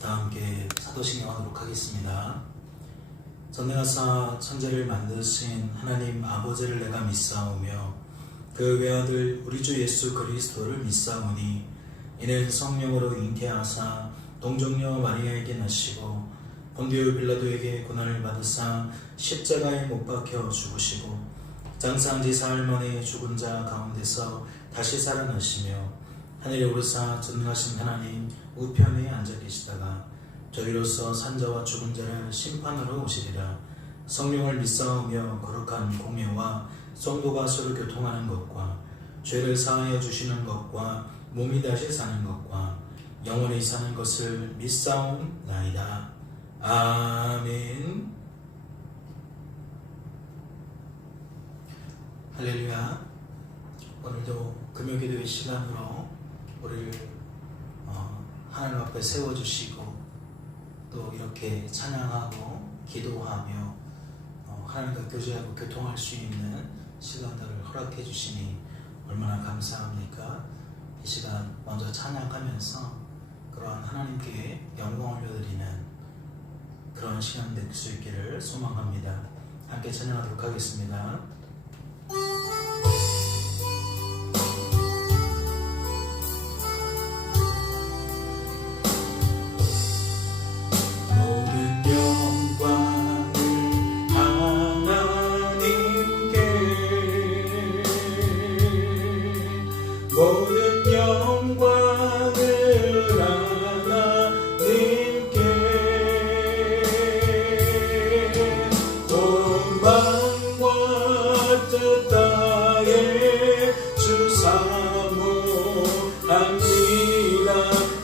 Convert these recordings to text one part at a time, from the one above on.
다 함께 사도신경 하도록 하겠습니다. 전능하사 천지를 만드신 하나님 아버지를 내가 믿사오며 그 외아들 우리 주 예수 그리스도를 믿사오니 이는 성령으로 잉태하사 동정녀 마리아에게 나시고 본디오 빌라도에게 고난을 받으사 십자가에 못 박혀 죽으시고 장사한지 사흘 만에 죽은 자 가운데서 다시 살아나시며 하늘에 오르사 전능하신 하나님 우편에 앉아 계시다가 저희로서 산자와 죽은 자를 심판하러 오시리라. 성령을 믿사오며 거룩한 공예와 성도가 서로 교통하는 것과 죄를 사하여 주시는 것과 몸이 다시 사는 것과 영원히 사는 것을 믿사옵나이다. 아멘. 할렐루야. 오늘도 금요기도의 시간으로 우리를 하나님 앞에 세워주시고 또 이렇게 찬양하고 기도하며 하나님과 교제하고 교통할 수 있는 시간들을 허락해 주시니 얼마나 감사합니까? 이 시간 먼저 찬양하면서 그러한 하나님께 영광을 올려드리는 그런 시간 될 수 있기를 소망합니다. 함께 찬양하도록 하겠습니다. 모든 영광을 하나님께 온 만과 뜻 다해 주 사모합니다.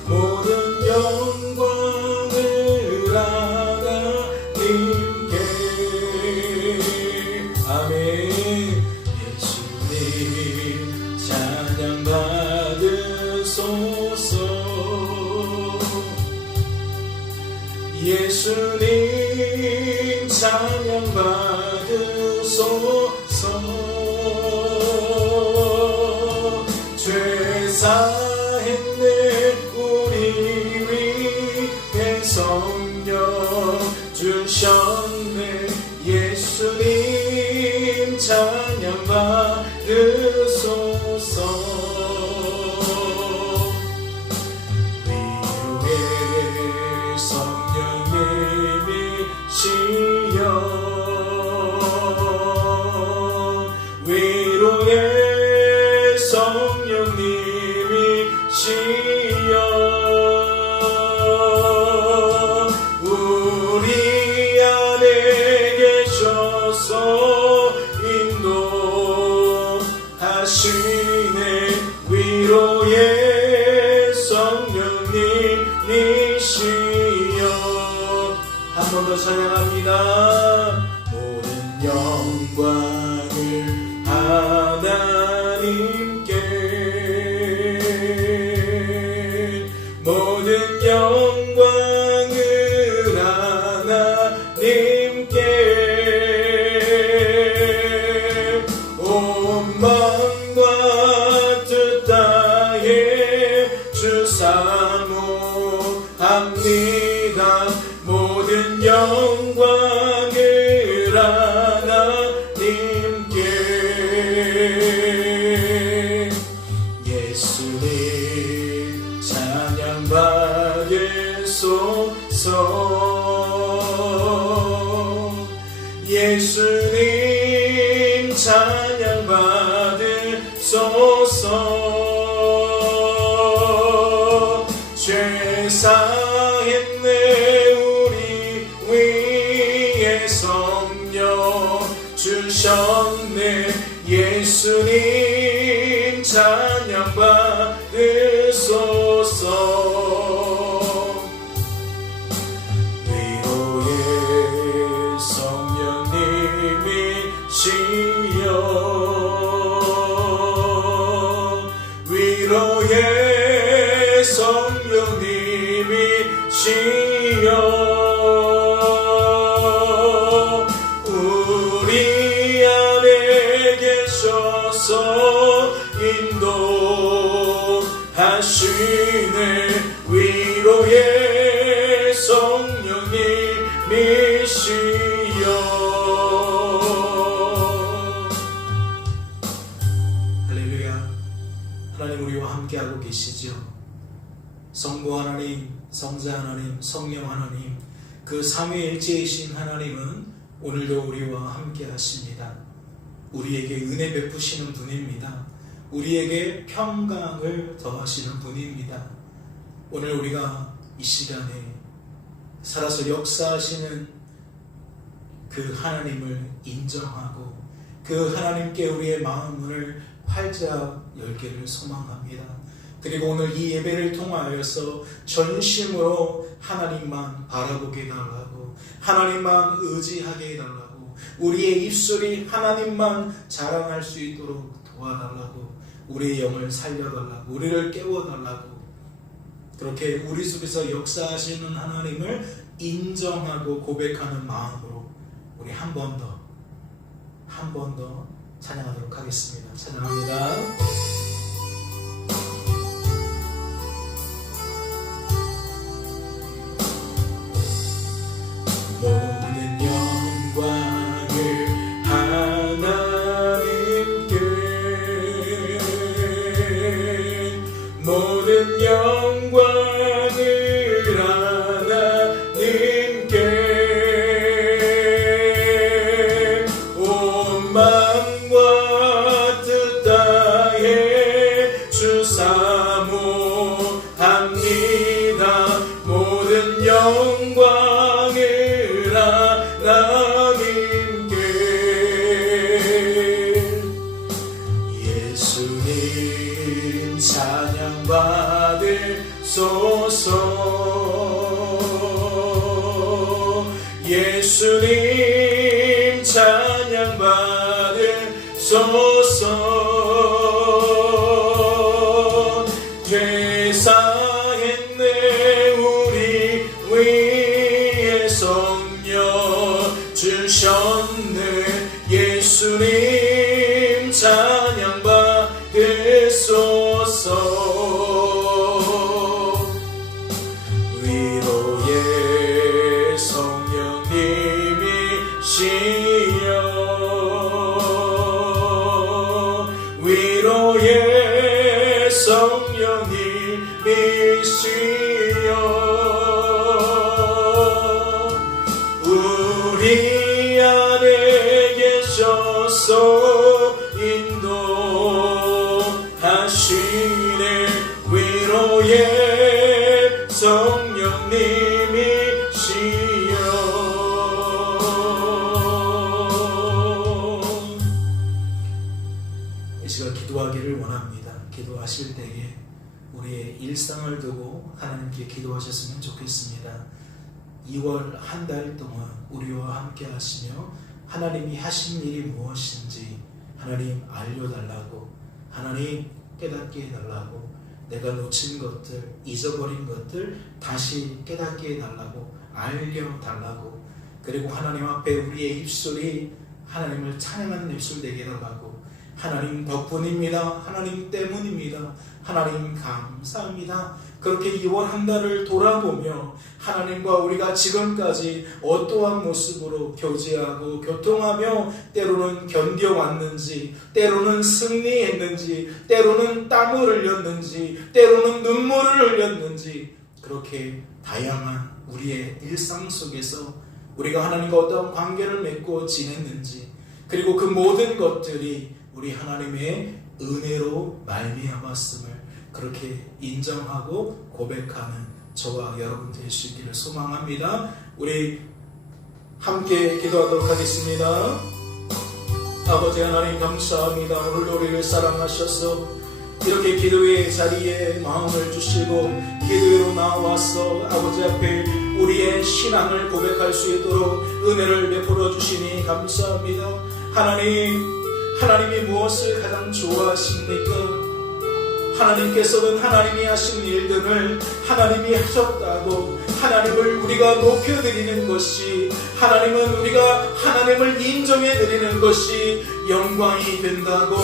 모든 영광을 하나님께 아멘. 예수님 찬양 받으소서. 예수님 찬양 받으소서. 죄 사했네 우리 위해 성령 주셨네. 예수님 찬양 받으소서. 위로의 성령님이시여 위로의 성령님이시여 우리 안에 계셔서 인도하시네. 위로의 성령님이시여 한 번 더 찬양합니다. 모든 영광을 하나님께 모든 영광을 하나님께 온 마음과 뜻 다해 주 사모합니다. 모든 영광을 하나님께 예수님 찬양 받으소서. 예수님 찬양 받으소서. 죄 사했네 우리 위에 성령 주셨네. 예수님 찬양 받으소서. 위로의 성령님이시여 위로의 성령님이시여 우리 안에 계셔서 인도하시네. 위로의 계시죠. 성부 하나님, 성자 하나님, 성령 하나님, 그 삼위일체이신 하나님은 오늘도 우리와 함께 하십니다. 우리에게 은혜 베푸시는 분입니다. 우리에게 평강을 더하시는 분입니다. 오늘 우리가 이 시간에 살아서 역사하시는 그 하나님을 인정하고 그 하나님께 우리의 마음을 활짝 열기를 소망합니다. 그리고 오늘 이 예배를 통하여서 전심으로 하나님만 바라보게 해달라고, 하나님만 의지하게 해달라고, 우리의 입술이 하나님만 자랑할 수 있도록 도와달라고, 우리의 영을 살려달라고, 우리를 깨워달라고, 그렇게 우리 속에서 역사하시는 하나님을 인정하고 고백하는 마음으로 우리 한 번 더 찬양하도록 하겠습니다. 찬양합니다. 모든 영광을 하나님께, 모든 영광을 하나님께, 온 마음과 뜻 다해 주 사모합니다. 모든 영광을 하나님께, 예수님 찬양 받으소서, 예수님 찬양 받으소서. 죄사했네 우리 위에 성령 주셨네, 예수님 찬양 받으소서. 위로의 성령님이시여, 위로의 성령님이시여, 우리 안에 계셔서 인도하시네, 위로의 성령님이시여. 이 시간 기도하기를 원합니다. 기도하실 때에 우리의 일상을 두고 하나님께 기도하셨으면 좋겠습니다. 2월 한 달 동안 우리와 함께 하시며 하나님이 하신 일이 무엇인지 하나님 알려달라고, 하나님 깨닫게 해달라고, 내가 놓친 것들, 잊어버린 것들 다시 깨닫게 해달라고, 알려달라고, 그리고 하나님 앞에 우리의 입술이 하나님을 찬양하는 입술 되게 해달라고, 하나님 덕분입니다, 하나님 때문입니다, 하나님 감사합니다, 그렇게 2월 한 달을 돌아보며 하나님과 우리가 지금까지 어떠한 모습으로 교제하고 교통하며 때로는 견뎌왔는지, 때로는 승리했는지, 때로는 땀을 흘렸는지, 때로는 눈물을 흘렸는지, 그렇게 다양한 우리의 일상 속에서 우리가 하나님과 어떠한 관계를 맺고 지냈는지, 그리고 그 모든 것들이 우리 하나님의 은혜로 말미암았음을 그렇게 인정하고 고백하는 저와 여러분 될 수 있기를 소망합니다. 우리 함께 기도하도록 하겠습니다. 아버지 하나님 감사합니다. 오늘도 우리를 사랑하셔서 이렇게 기도의 자리에 마음을 주시고 기도로 나와서 아버지 앞에 우리의 신앙을 고백할 수 있도록 은혜를 베풀어 주시니 감사합니다. 하나님이 무엇을 가장 좋아하십니까? 하나님께서는 하나님이 하신 일들을 하나님이 하셨다고 하나님을 우리가 높여드리는 것이, 하나님은 우리가 하나님을 인정해드리는 것이 영광이 된다고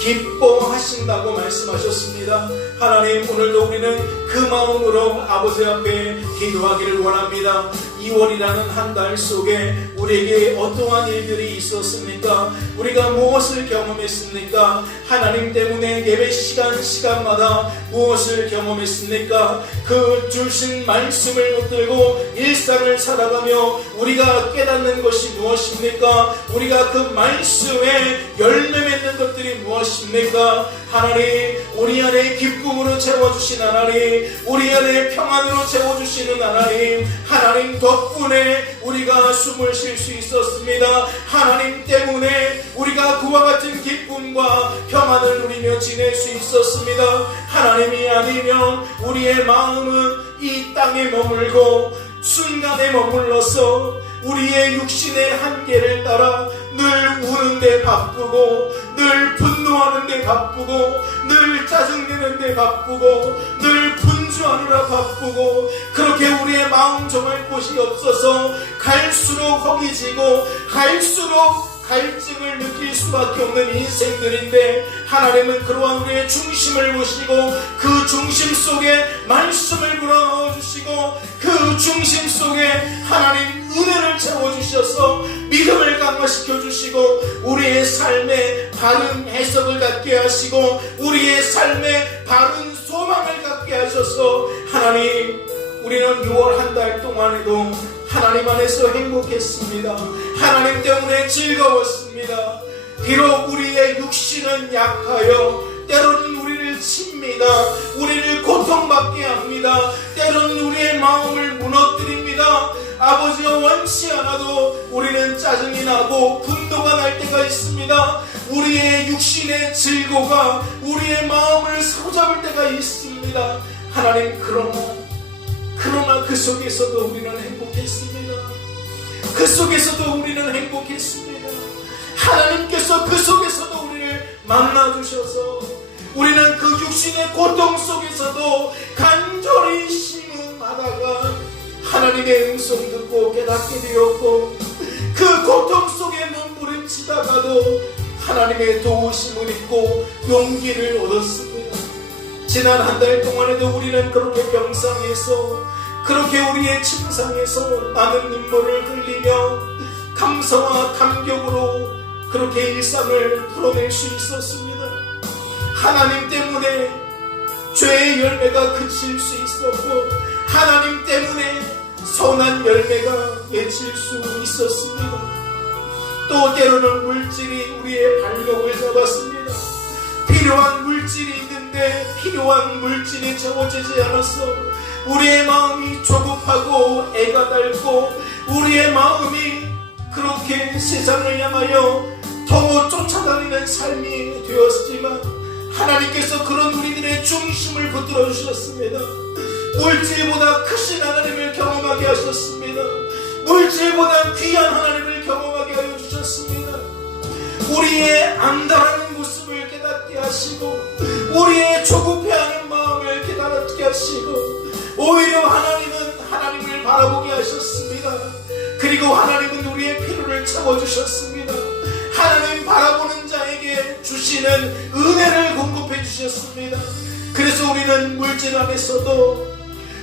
기뻐하신다고 말씀하셨습니다. 하나님 오늘도 우리는 그 마음으로 아버지 앞에 기도하기를 원합니다. 2월이라는 한 달 속에 우리에게 어떠한 일들이 있었습니까? 우리가 무엇을 경험했습니까? 하나님 때문에 예배 시간마다 무엇을 경험했습니까? 그 주신 말씀을 붙들고 일상을 살아가며 우리가 깨닫는 것이 무엇입니까? 우리가 그 말씀에 열매 맺는 것들이 무엇입니까? 하나님, 우리 안에 기쁨으로 채워주신 하나님, 우리 안에 평안으로 채워주시는 하나님, 하나님 덕분에 우리가 숨을 쉴 수 있었습니다. 하나님 때문에 우리가 그와 같은 기쁨과 평안을 누리며 지낼 수 있었습니다. 하나님이 아니면 우리의 마음은 이 땅에 머물고 순간에 머물러서 우리의 육신의 한계를 따라 늘 우는데 바쁘고, 늘 분노하는데 바쁘고, 늘 짜증내는데 바쁘고, 늘 분주하느라 바쁘고, 그렇게 우리의 마음 정할 곳이 없어서 갈수록 허기지고 갈수록 갈증을 느낄 수밖에 없는 인생들인데, 하나님은 그러한 우리의 중심을 보시고 그 중심 속에 말씀을 불어넣어 주시고 그 중심 속에 하나님 은혜를 채워주셔서 믿음을 강화시켜 주시고 우리의 삶에 바른 해석을 갖게 하시고 우리의 삶에 바른 소망을 갖게 하셔서, 하나님, 우리는 6월 한 달 동안에도 하나님 안에서 행복했습니다. 하나님 때문에 즐거웠습니다. 비록 우리의 육신은 약하여 때로는 우리를 칩니다. 우리를 고통받게 합니다. 때로는 우리의 마음을 무너뜨립니다. 아버지와 원치 않아도 우리는 짜증이 나고 분노가 날 때가 있습니다. 우리의 육신의 질고가 우리의 마음을 사로잡을 때가 있습니다. 하나님, 그러나 그 속에서도 우리는 행복했습니다. 그 속에서도 우리는 행복했습니다. 하나님께서 그 속에서도 우리를 만나주셔서 우리는 그 육신의 고통 속에서도 간절히 신음하다가 하나님의 음성 듣고 깨닫게 되었고, 그 고통 속에 몸부림치다가도 하나님의 도우심을 입고 용기를 얻었습니다. 지난 한 달 동안에도 우리는 그렇게 병상에서, 그렇게 우리의 침상에서 많은 눈물을 흘리며 감사와 감격으로 그렇게 일상을 풀어낼 수 있었습니다. 하나님 때문에 죄의 열매가 그칠 수 있었고, 하나님 때문에 선한 열매가 맺힐 수 있었습니다. 또 때로는 물질이 우리의 발목을 잡았습니다. 필요한 물질이 있는데 필요한 물질이 채워지지 않아서 우리의 마음이 조급하고 애가 닳고 우리의 마음이 그렇게 세상을 향하여 더 쫓아다니는 삶이 되었지만, 하나님께서 그런 우리들의 중심을 붙들어 주셨습니다. 물질보다 크신 하나님을 경험하게 하셨습니다. 물질보다 귀한 하나님을 경험하게 하여 주셨습니다. 우리의 안달하는 모습을 깨닫게 하시고 우리의 조급해하는 마음을 깨닫게 하시고, 오히려 하나님은 하나님을 바라보게 하셨습니다. 그리고 하나님은 우리의 필요를 채워주셨습니다. 하나님 바라보는 자에게 주시는 은혜를 공급해 주셨습니다. 그래서 우리는 물질 안에서도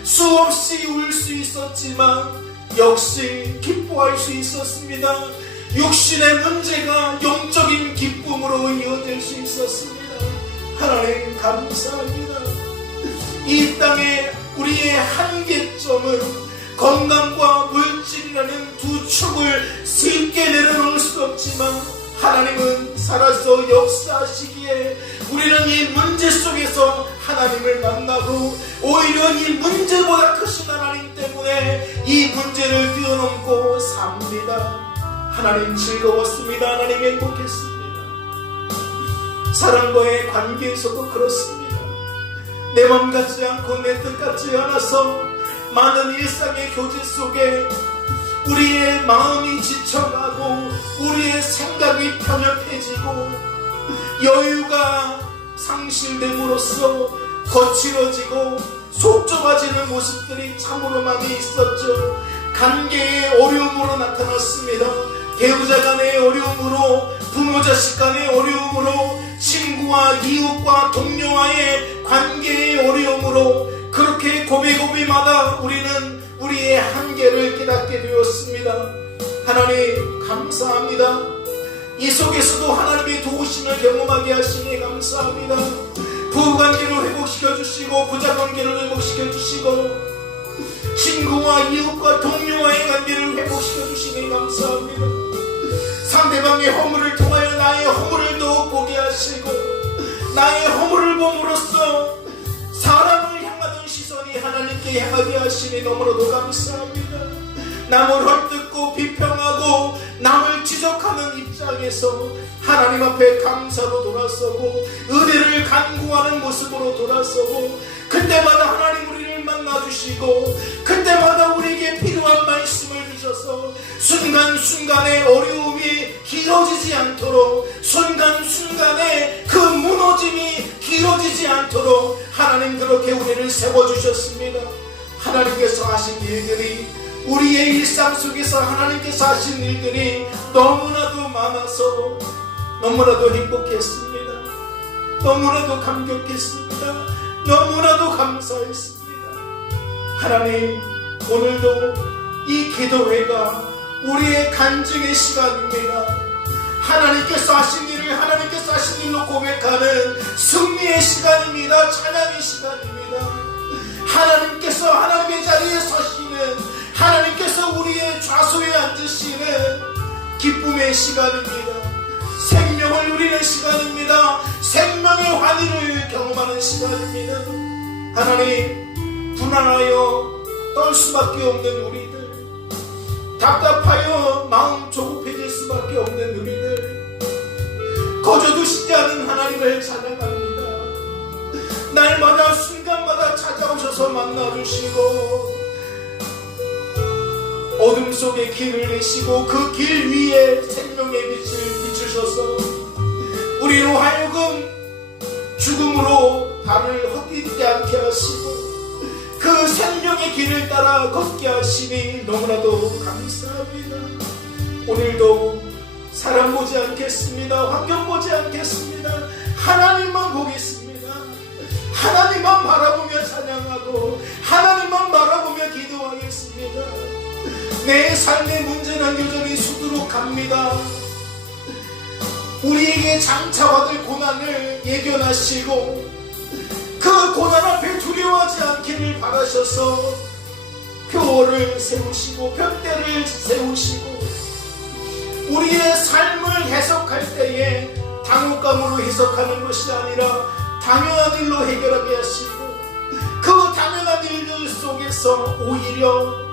수없이 울 수 있었지만 역시 기뻐할 수 있었습니다. 육신의 문제가 영적인 기쁨으로 이어질 수 있었습니다. 하나님 감사합니다. 이 땅에 우리의 한계점은 건강과 물질이라는 두 축을 쉽게 내려놓을 수 없지만, 하나님은 살아서 역사하시기에 우리는 이 문제 속에서 하나님을 만나고 오히려 이 문제보다 크신 하나님 때문에 이 문제를 뛰어넘고 삽니다. 하나님 즐거웠습니다. 하나님 행복했습니다. 사람과의 관계에서도 그렇습니다. 내 맘 같지 않고 내 뜻 같지 않아서 많은 일상의 교제 속에 우리의 마음이 지쳐가고 우리의 생각이 편협해지고 여유가 상실됨으로써 거칠어지고 속 좁아지는 모습들이 참으로 많이 있었죠. 관계의 어려움으로 나타났습니다. 배우자 간의 어려움으로, 부모 자식 간의 어려움으로, 친구와 이웃과 동료와의 관계의 어려움으로, 그렇게 고비고비마다 우리는 시간이 되었습니다. 하나님 감사합니다. 이 속에서도 하나님의 도우심을 경험하게 하시니 감사합니다. 부부관계를 회복시켜 주시고 부자관계를 회복시켜 주시고 친구와 이웃과 동료와의 관계를 회복시켜 주시니 감사합니다. 상대방의 허물을 통하여 나의 허물을 더욱 보게 하시고 나의 허물을 봄으로써 사람을 향하던 시선이 하나님께 향하게 하시니 너무나도 감사합니다. 남을 헐뜯고 비평하고 남을 지적하는 입장에서 하나님 앞에 감사로 돌아서고 은혜를 간구하는 모습으로 돌아서고 그때마다 하나님 우리를 만나주시고 그때마다 우리에게 필요한 말씀을 주셔서 순간순간의 어려움이 길어지지 않도록 순간순간의 그 무너짐이 길어지지 않도록 하나님 그렇게 우리를 세워주셨습니다. 하나님께서 하신 일들이 우리의 일상 속에서 하나님께서 하신 일들이 너무나도 많아서 너무나도 행복했습니다. 너무나도 감격했습니다. 너무나도 감사했습니다. 하나님 오늘도 이 기도회가 우리의 간증의 시간입니다. 하나님께서 하신 일을 하나님께서 하신 일로 고백하는 승리의 시간입니다. 찬양의 시간입니다. 하나님께서 하나님의 자리에 서시는 하나님께서 우리의 좌소에 앉으시는 기쁨의 시간입니다. 생명을 누리는 시간입니다. 생명의 환희를 경험하는 시간입니다. 하나님 불안하여 떨 수밖에 없는 우리들, 답답하여 마음 조급해질 수밖에 없는 우리들, 거저두시지 않은 하나님을 찬양합니다. 날마다 순간마다 찾아오셔서 만나주시고 어둠 속에 길을 내시고 그 길 위에 생명의 빛을 비추셔서 우리로 하여금 죽음으로 발을 헛디디지 않게 하시고 그 생명의 길을 따라 걷게 하시니 너무나도 감사합니다. 오늘도 사람 보지 않겠습니다. 환경 보지 않겠습니다. 하나님만 보겠습니다. 하나님만 바라보며 찬양하고 하나님만 바라보며 기도하겠습니다. 내 삶의 문제는 여전히 수두룩합니다. 우리에게 장차받을 고난을 예견하시고 그 고난 앞에 두려워하지 않기를 바라셔서 표어를 세우시고 편대를 세우시고 우리의 삶을 해석할 때에 당혹감으로 해석하는 것이 아니라 당연한 일로 해결하게 하시고 그 당연한 일들 속에서 오히려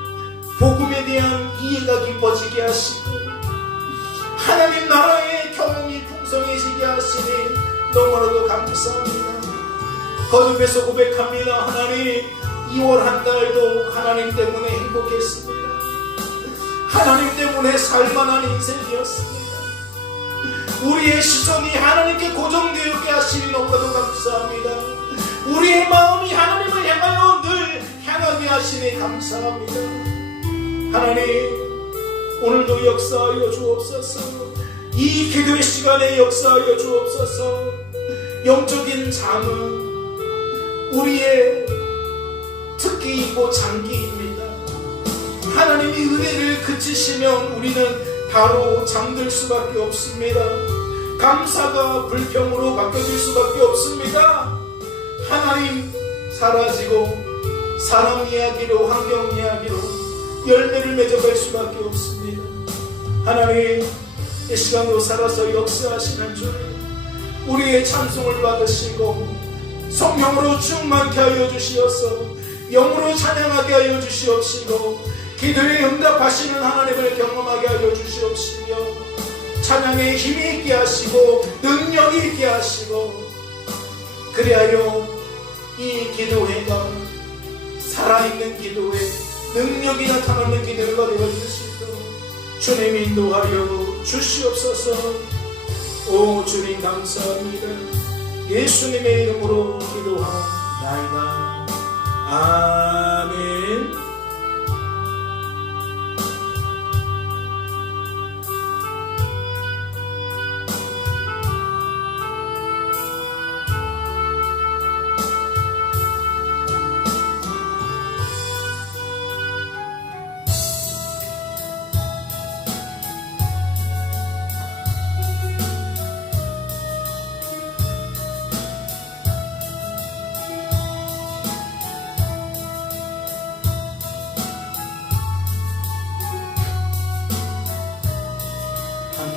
복음에 대한 이해가 깊어지게 하시고 하나님 나라의 경험이 풍성해지게 하시니 너무나도 감사합니다. 거듭해서 고백합니다. 하나님 2월 한 달도 하나님 때문에 행복했습니다. 하나님 때문에 살만한 인생이었습니다. 우리의 시선이 하나님께 고정되게 하시니 너무나도 감사합니다. 우리의 마음이 하나님을 향하여 늘 향하게 하시니 감사합니다. 하나님 오늘도 역사하여 주옵소서. 이 기도의 시간에 역사하여 주옵소서. 영적인 잠은 우리의 특기이고 장기입니다. 하나님이 은혜를 그치시면 우리는 바로 잠들 수밖에 없습니다. 감사가 불평으로 바뀌어질 수밖에 없습니다. 하나님 사라지고 사람 이야기로 환경 이야기로 열매를 맺어갈 수밖에 없습니다. 하나님 이 시간으로 살아서 역사하시는 줄 우리의 찬송을 받으시고 성령으로 충만케 하여 주시어서 영으로 찬양하게 하여 주시옵시고 기도에 응답하시는 하나님을 경험하게 하여 주시옵시며 찬양에 힘이 있게 하시고 능력이 있게 하시고 그리하여 이 기도회가 살아있는 기도회 능력이 나타나는 기도회가 되어주시도록 주님 인도하여 주시옵소서. 오 주님 감사합니다. 예수님의 이름으로 기도하옵나이다. 아멘.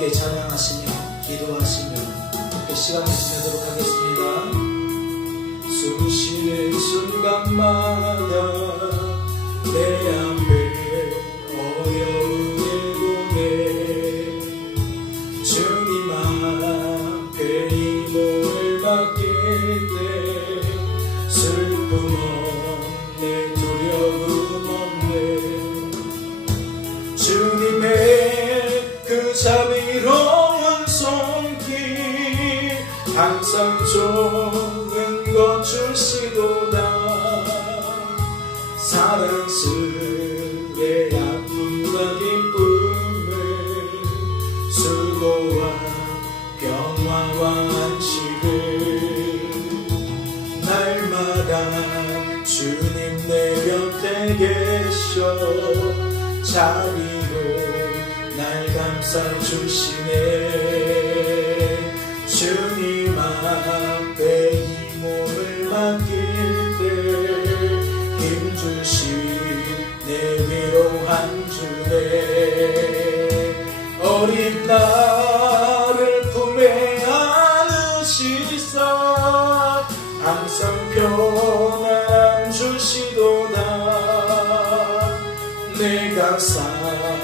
함께 찬양하시며 기도하시며 함께 시간을 지내도록 하겠습니다. 숨 쉬는 순간마다 내 앞에 어려운 일 보내 주님 앞에 이 몸을 맡길 때 슬픔 없네 두려움 없네 주님의 그 자비로운 손길 항상 좋은 것 주시도다 사랑스레 아픔과 기쁨을 수고와 평화와 안식을 날마다 주님 내 곁에 계셔 자비로 날 감싸주시네 주님 앞에 이 몸을 맡길 때 힘주시 내 위로한 주네 어린 나를 품에 안으시사 항상 평안 주시도다 내가 살아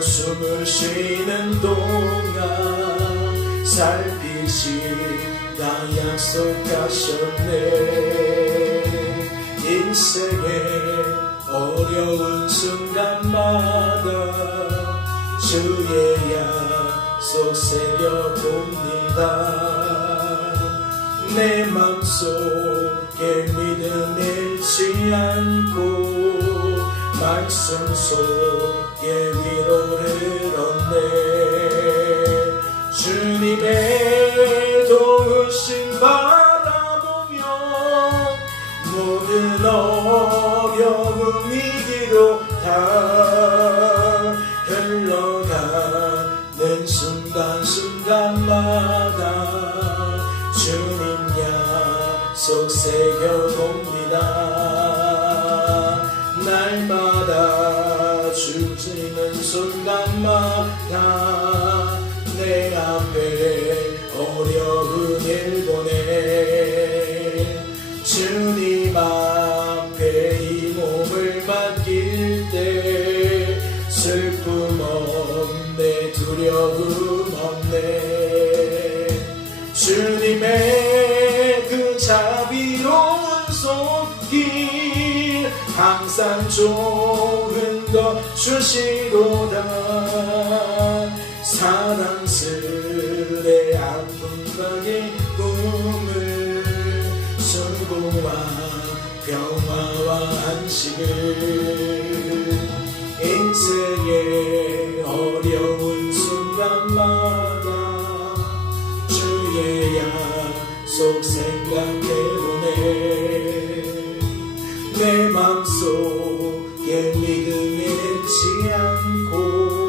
숨을 쉬는 동안 살피시다 약속하셨네 인생의 어려운 순간마다 주의 약속 새겨봅니다 내 맘속에 믿음 잃지 않고 말씀 속에 위로를 얻네 주님의 도우심 바라보며 모든 어려움 이기로 다 흘러가는 순간순간마다 주님 약속 새겨봅니다 날마다 주시는 순간마다 내 앞에 어려운 일 보내 주님 앞에 이 몸을 맡길 때 슬픔 없네 두려움 없네 주님의 그 자비로운 손길 항상 좋은 것 주시도다 사랑스레 아픔과 기쁨을 수고와 평화와 안식을 인생의 어려운 순간마다 주의 약속 생각해보네 내 맘속에 믿음 잃지 않고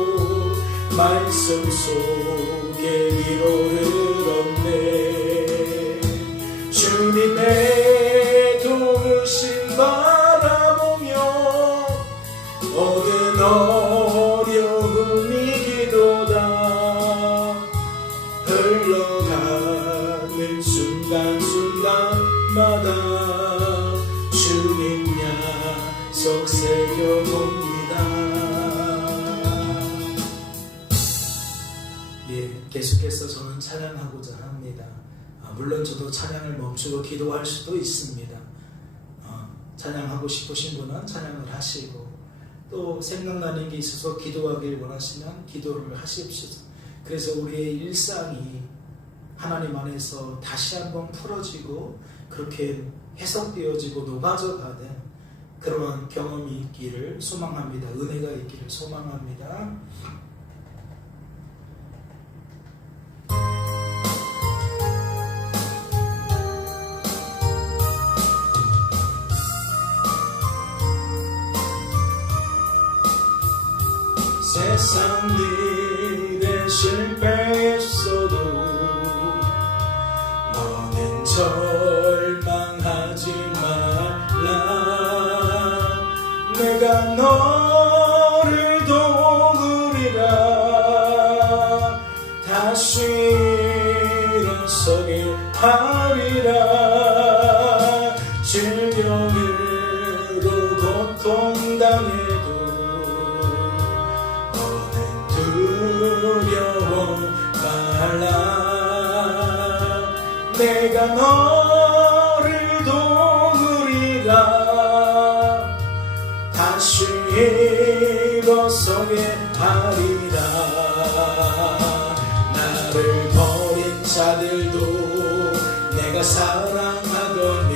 말씀 속에 위로를 얻네 주님의 도우심 바라보며 모든 어려움 이기도다 흘러가는 순간순간마다 주님 약속 새겨봅니다 계속해서 저는 찬양하고자 합니다. 물론 저도 찬양을 멈추고 기도할 수도 있습니다. 찬양하고 싶으신 분은 찬양을 하시고 또 생각나는 게 있어서 기도하길 원하시면 기도를 하십시오. 그래서 우리의 일상이 하나님 안에서 다시 한번 풀어지고 그렇게 해석되어지고 녹아져가는 그러한 경험이 있기를 소망합니다. 은혜가 있기를 소망합니다. 세상 일에 실패했어도 너는 절망하지 말라 내가 너를 도우리라 당해도 너는 두려워 말라. 내가 너를 도우리라. 다시 일어서게 하리라. 나를 버린 자들도 내가 사랑하더니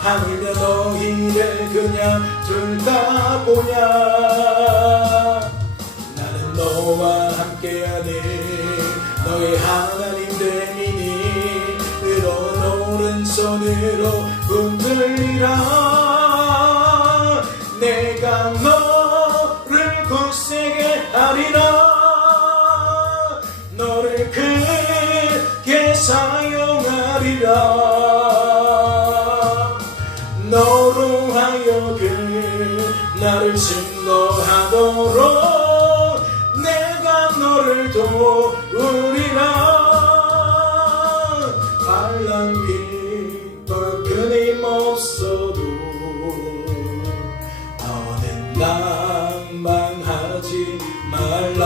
하물며 너희를 그냥 둘까 보냐. 나는 너와 함께하니 너의 하나님 되미니 의로운 오른손으로 흔들리라. 내가 너를 굳세게 하리라. 너를 크게 사용하리라. 너로 하여금 나를 증거하도록 내가 너를 도우리라. 반란 핍박 끊임없어도 너는 낭망하지 말라.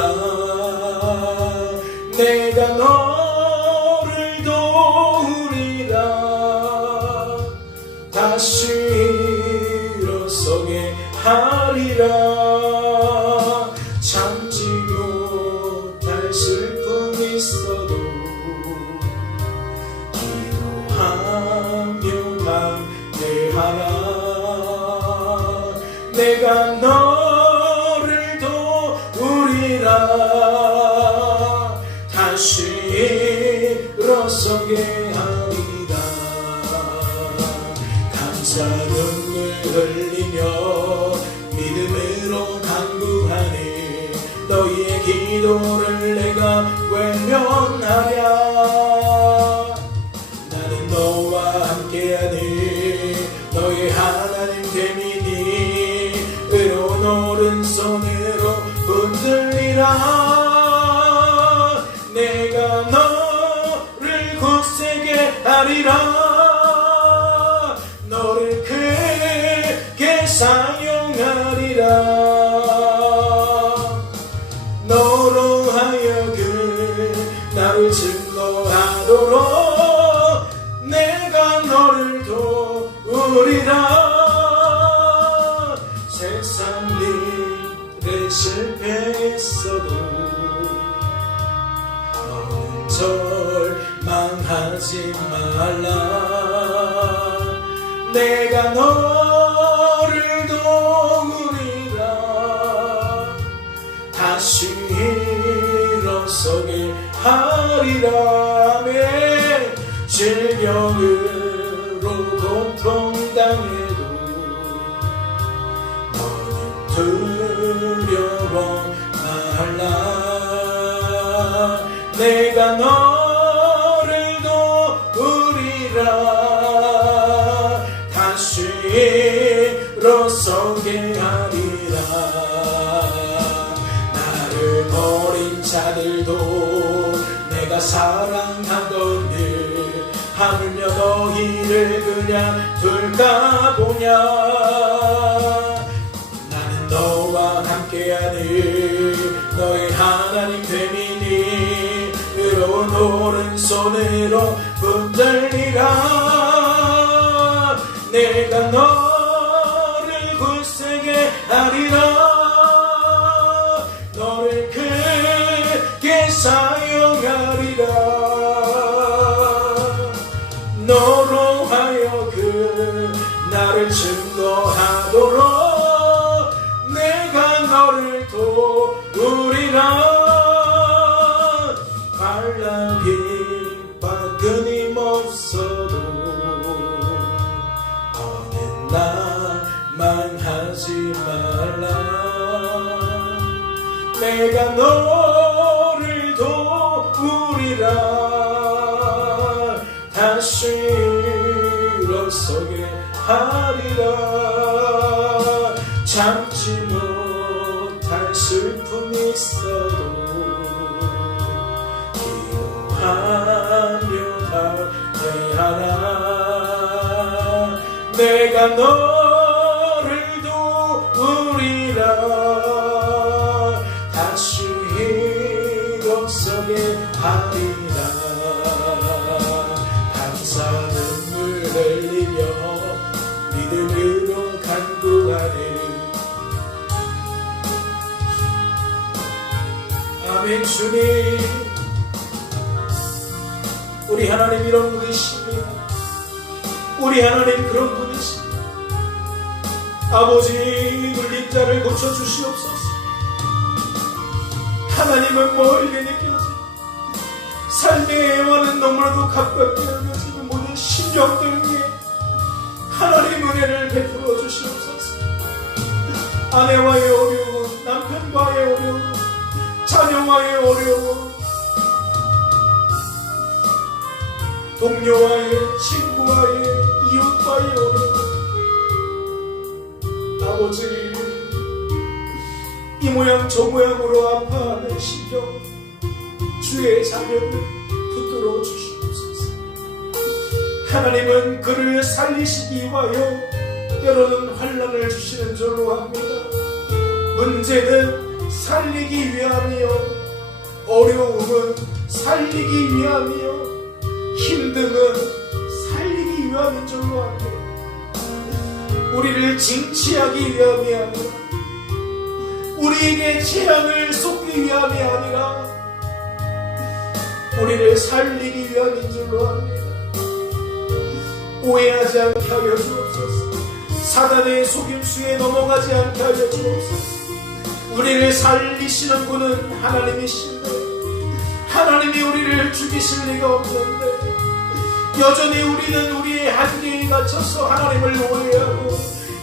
내가 너를 도우리라. 다시 일어서게 하리라. 참지 못할 슬픔이 있어도 기도하며 담대하라. 내가 너를 도우리라. 다시 일어서게 하리라. 감사 눈물 흘리며 믿음으로 간구하니 너희의 기도를 내가 외면하랴. 나는 너와 함께하니 너의 하나님 되미니 의로운 오른손으로 흔들리라. 내가 너를 굳세게 하리라. 너를 크게 사용하리라. 너로 하여금 나를 증거하도록 내가 너를 도우리라. 세상 일에 실패했어도 너는 절망하지 말라. 내가 너를 도우리라. 다시 일어서게 하리라. 아멘. 질병으로 고통당해도 너는 두려워 말라. 내가 너를 도우리라. 다시 일어서게 하리라. 나를 버린 자들도 내가 사랑하거늘 하물며 너희를 그냥 둘까 보냐. 나는 너와 함께하니 너의 하나님 되미니 의로운 오른손으로 붙들리라. 내가 너를 굳세게 하리라. 너를 크게 사용하리라. 너로 하여금 나를 증거하도록 내가 너를 도우리라. 반란 핍박 끊임없어도 너는 나만하지 말라. 내가 너를 도우리라. 다시 일어서게 하리라. 참지 못할 슬픔이 있어도 기도하며 담대하라. 내가 너를 도우리 아멘. 주님, 우리 하나님 이런 분이십니다. 우리 하나님 그런 분이십니다. 아버지, 눌린 자를 고쳐주시옵소서. 하나님은 멀리 느껴지고 삶의 애와는 너무나도 가깝게 느껴지는 모든 심령들 위해 하나님 은혜를 베풀어 주시옵소서. 아내와의 어려움, 남편과의 어려움, 자녀와의 어려움, 동료와의, 친구와의, 이웃과의 어려움, 아버지, 이 모양 저 모양으로 아파하는 심령, 주의 자녀를 붙들어 주시옵소서. 하나님은 그를 살리시기 위하여 때로는 환난을 주시는 줄로 합니다. 문제는 살리기 위함이요, 어려움은 살리기 위함이요, 힘듦은 살리기 위함인 줄로 합니다. 우리를 징치하기 위함이 아니라, 우리에게 재앙을 쏟기 위함이 아니라 우리를 살리기 위함인 줄로 합니다. 오해하지 않게 하여 주옵소서. 사단의 속임수에 넘어가지 않게 하여 주옵소서. 우리를 살리시는 분은 하나님이신데 하나님이 우리를 죽이실 리가 없는데 여전히 우리는 우리의 한계에 갇혀서 하나님을 오해하고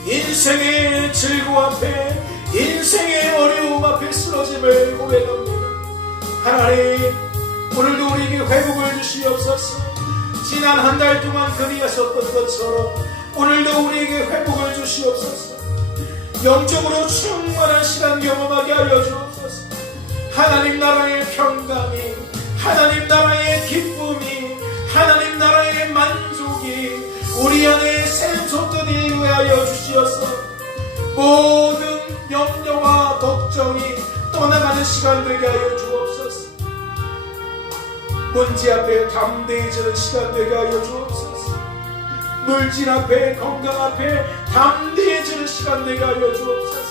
인생의 즐거움 앞에, 인생의 어려움 앞에 쓰러짐을 고백합니다. 하나님, 오늘도 우리에게 회복을 주시옵소서. 지난 한 달 동안 그리하셨던 것처럼 오늘도 우리에게 회복을 주시옵소서. 영적으로 충만한 시간 경험하게 하여 주옵소서. 하나님 나라의 평강이, 하나님 나라의 기쁨이, 하나님 나라의 만족이 우리 안에 샘솟던 일에 하여 주시옵소서. 모든 염려와 걱정이 떠나가는 시간 되게 하여 주옵소서. 문제 앞에 담대해지는 시간 되게 하여 주옵소서. 물질 앞에, 건강 앞에 담대해지는 시간 되게 하여 주옵소서.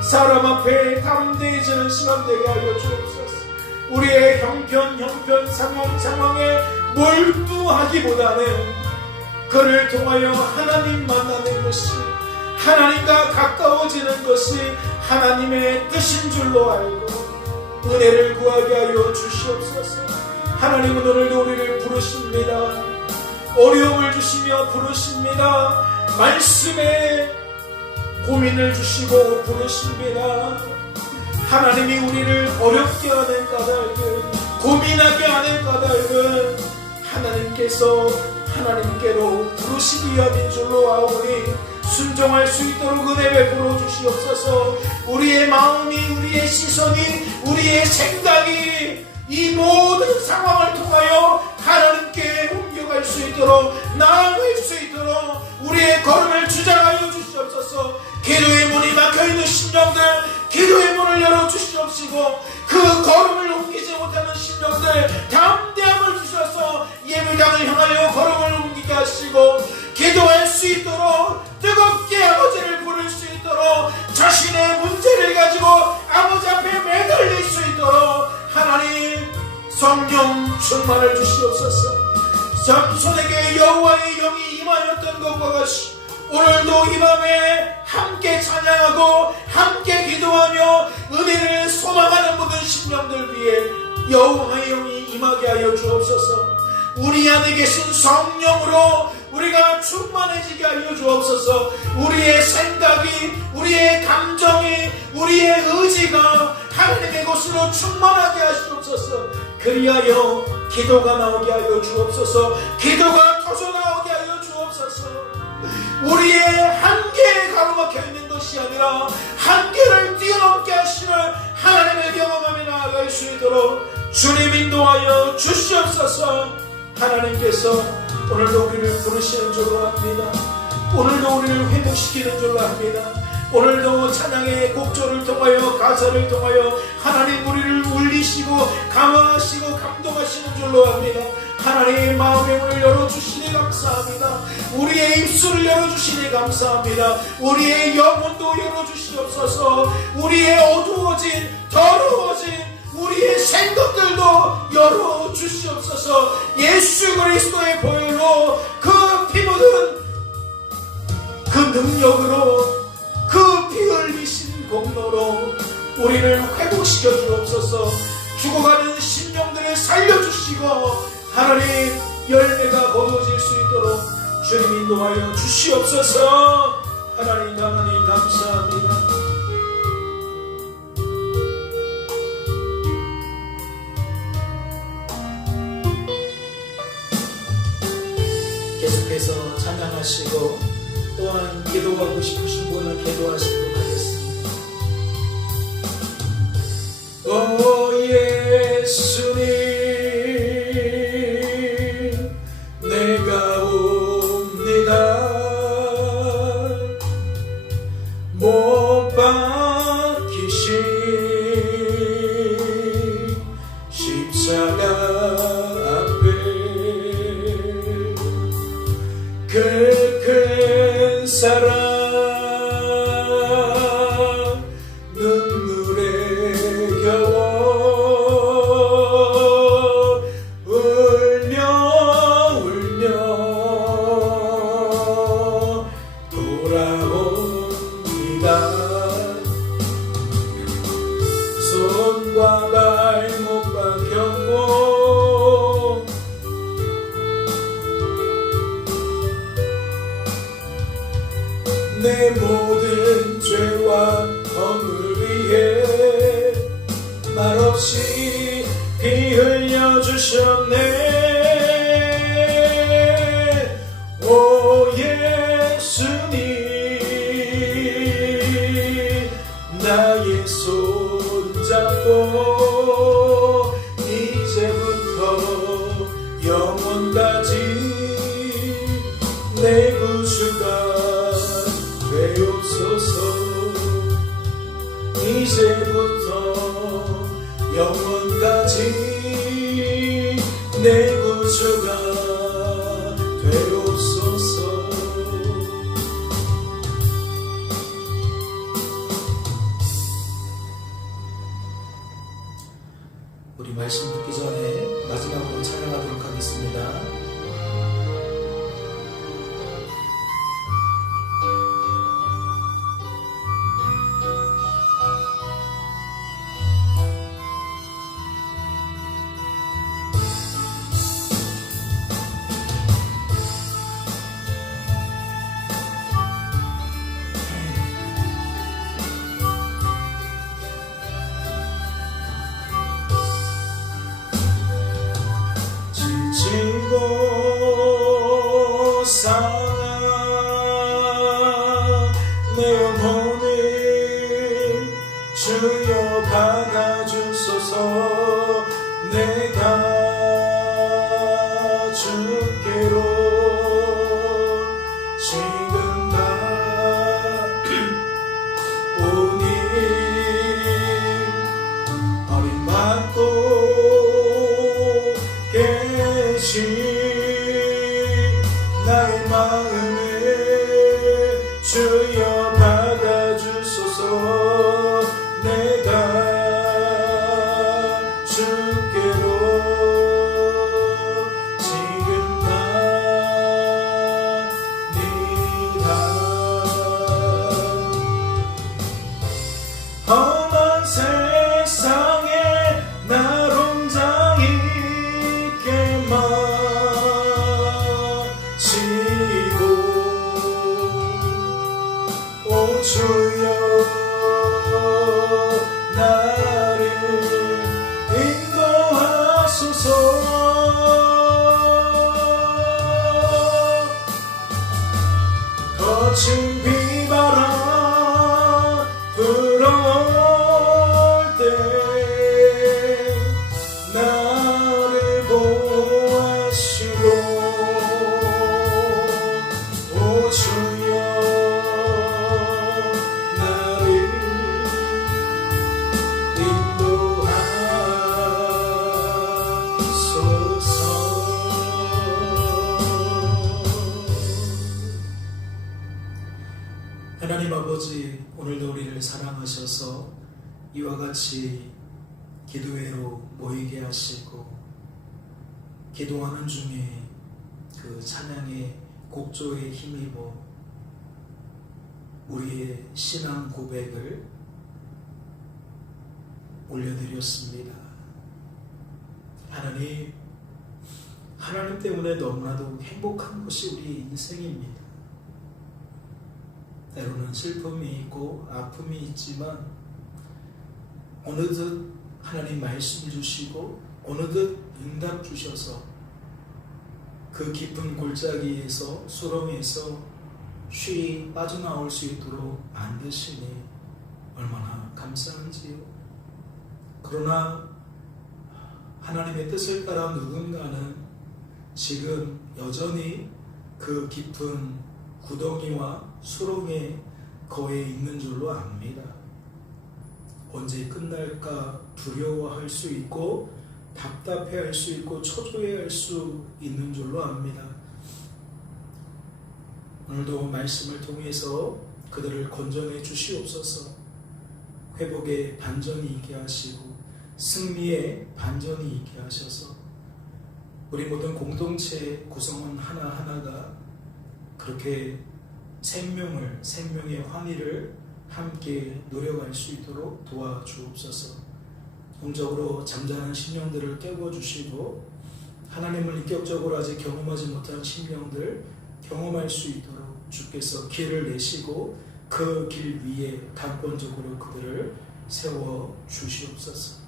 사람 앞에 담대해지는 시간 되게 하여 주옵소서. 우리의 형편 상황에 몰두하기보다는 그를 통하여 하나님 만나는 것이, 하나님과 가까워지는 것이 하나님의 뜻인 줄로 알고 은혜를 구하게 하여 주시옵소서. 하나님은 오늘도 우리를 부르십니다. 어려움을 주시며 부르십니다. 말씀에 고민을 주시고 부르십니다. 하나님이 우리를 어렵게 하는 까닭은, 고민하게 하는 까닭은 하나님께서 하나님께로 부르시기 위함인 줄로 아오니 순종할 수 있도록 은혜 베풀어 주시옵소서. 우리의 마음이, 우리의 시선이, 우리의 생각이 이 모든 상황을 통하여 하나님께 옮겨갈 수 있도록, 나아갈 수 있도록 우리의 걸음을 주장하여 주시옵소서. 기도의 문이 막혀있는 심령들, 기도의 문을 열어주시옵시고 그 걸음을 옮기지 못하는 심령들 담대함을 주셔서 예배당을 향하여 걸음을 옮기게 하시고 기도할 수 있도록, 뜨겁게 아버지를 부를 수 있도록, 자신의 문제를 가지고 아버지 앞에 매달릴 수 있도록 하나님 성령 충만을 주시옵소서. sam손에게 여호와의 영이 임하였던 것과 같이 오늘도 이 밤에 함께 찬양하고 함께 기도하며 은혜를 소망하는 모든 심령들 위해 여호와의 영이 임하게 하여 주옵소서. 우리 안에 계신 성령으로 우리가 충만해지게 하여 주옵소서. 우리의 생각이, 우리의 감정이, 우리의 의지가 하나님의 것으로 충만하게 하시옵소서. 그리하여 기도가 나오게 하여 주옵소서. 기도가 터져나오게 하여 주옵소서. 우리의 한계에 가로막혀 있는 것이 아니라 한계를 뛰어넘게 하시는 하나님을 경험하며 나아갈 수 있도록 주님 인도하여 주시옵소서. 하나님께서 오늘도 우리를 부르시는 줄로 합니다. 오늘도 우리를 회복시키는 줄로 합니다. 오늘도 찬양의 곡조를 통하여, 가사를 통하여 하나님 우리를 울리시고 강화하시고 감동하시는 줄로 합니다. 하나님의 마음의 문을 열어주시니 감사합니다. 우리의 입술을 열어주시니 감사합니다. 우리의 영혼도 열어주시옵소서. 우리의 어두워진, 더러워진 우리의 센 것들도 열어 주시옵소서. 예수 그리스도의 보혈로 그 피 묻은 그 능력으로 그 피 흘리신 공로로 우리를 회복시켜 주옵소서. 죽어가는 심령들을 살려주시고 하나님 열매가 거둬질 수 있도록 주님 인도하여 주시옵소서. 하나님 감사합니다. 계속해서 찬양하시고 또한 기도하고 싶으신 분을 기도하시도록 하겠습니다. 오 예수님, 내가 옵니다. 못 박히신 십자가 앞에 그 큰 사랑 눈물에 겨워 울며 돌아옵니다. 손과 발 못 박혔고 내 모든 죄와 허물 위에 말없이 피 흘려주셨네. 오 예수님, 나의 손잡고 이제부터 영원까지 내 구주가 되옵소서. 이제부터 영원까지 내 구주가 되옵소서. 우리 말씀 듣기 전에 마지막으로 찬양하도록 하겠습니다. 지고 상한 내 영혼을 주여 받아주소서. 내가 주께로 지금 오니 버림받고 나의 마음을 주여 받아주소서. 내가 주께로 지금 나니다. 험한 세상에 날 혼자 있게만 오 주여 나를 인도하소서. 거친 비바람 불어올 때 나를 보호하시고 오 주여 나를 인도하소서. 하나님 아버지, 오늘도 우리를 사랑하셔서 이와 같이 기도회로 모이게 하시고 기도하는 중에 그 찬양의 곡조에 힘입어 우리의 신앙 고백을 올려드렸습니다. 하나님 때문에 너무나도 행복한 것이 우리 인생입니다. 때로는 슬픔이 있고 아픔이 있지만 어느덧 하나님 말씀을 주시고 어느덧 응답 주셔서 그 깊은 골짜기에서 수렁에서 쉬이 빠져나올 수 있도록 만드시니 얼마나 감사한지요. 그러나 하나님의 뜻을 따라 누군가는 지금 여전히 그 깊은 구덩이와 수렁에 거해 있는 줄로 압니다. 언제 끝날까 두려워할 수 있고 답답해할 수 있고 초조해할 수 있는 줄로 압니다. 오늘도 말씀을 통해서 그들을 건져내 주시옵소서. 회복의 반전이 있게 하시고 승리의 반전이 있게 하셔서 우리 모든 공동체 구성원 하나하나가 그렇게 생명의 환희를 함께 누려갈 수 있도록 도와주옵소서. 영적으로 잠자는 심령들을 깨워주시고 하나님을 인격적으로 아직 경험하지 못한 심령들 경험할 수 있도록 주께서 길을 내시고 그 길 위에 단권적으로 그들을 세워 주시옵소서.